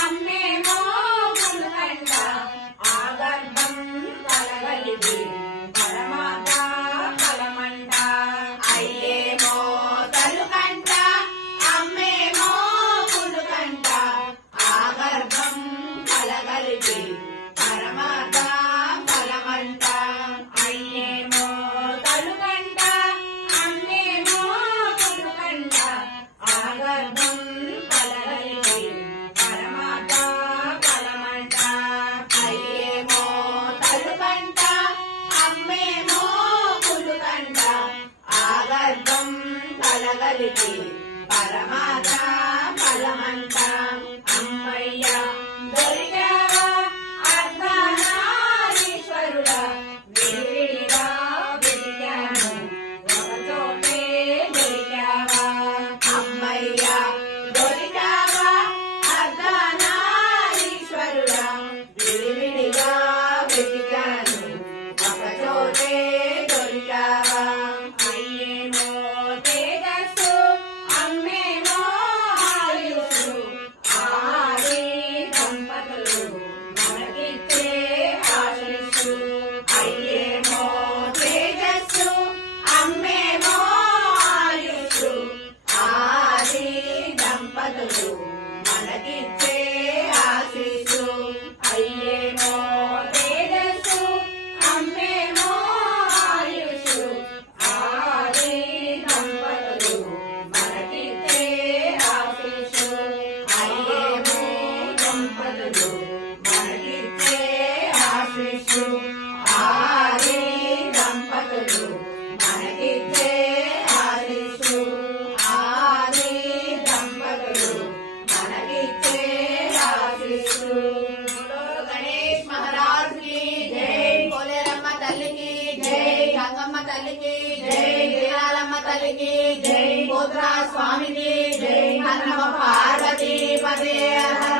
అమ్మేమో పలికి పరమాత్మ ఫలమంట అమ్మయ్య దొరికావా అర్ధనారీశ్వరుడా విడివిడిగా వెతికాను ఒకచోటే దొరికావా అమ్మయ్య దొరికావా అర్ధనారీశ్వరుడా విడివిడిగా వెతికాను ఒకచోటే దొరికావా అయ్యేమో తేజస్సు అమ్మేమో ఆయుస్సు ఆది దంపతులు మనకిచ్చే ఆశీస్సు అయ్యేమో తేజస్సు అమ్మేమో ఆయుస్సు ఆది దంపతులు మనకిచ్చే ఆశీస్సు అయ్యేమో తేజస్సు అమ్మేమో ఆయుస్సు ఆది దంపతులు మనకిచ్చే ఆశీస్సు అయ్యేమో దంపతులు మనకిచ్చే ఆశీస్సు ఆది దంపతులు మనకిచ్చే ఆశీస్సు ఆది దంపతులు మనకిచ్చే ఆశీస్సు బోలో గణేష్ మహారాజ్ కి జై పోలేరమ్మ తల్లికి జై గంగమ్మ తల్లికి జై వీరాలమ్మ తల్లికి జై పోత్రా స్వామికి జై హర నమ పార్వతీ పదే హర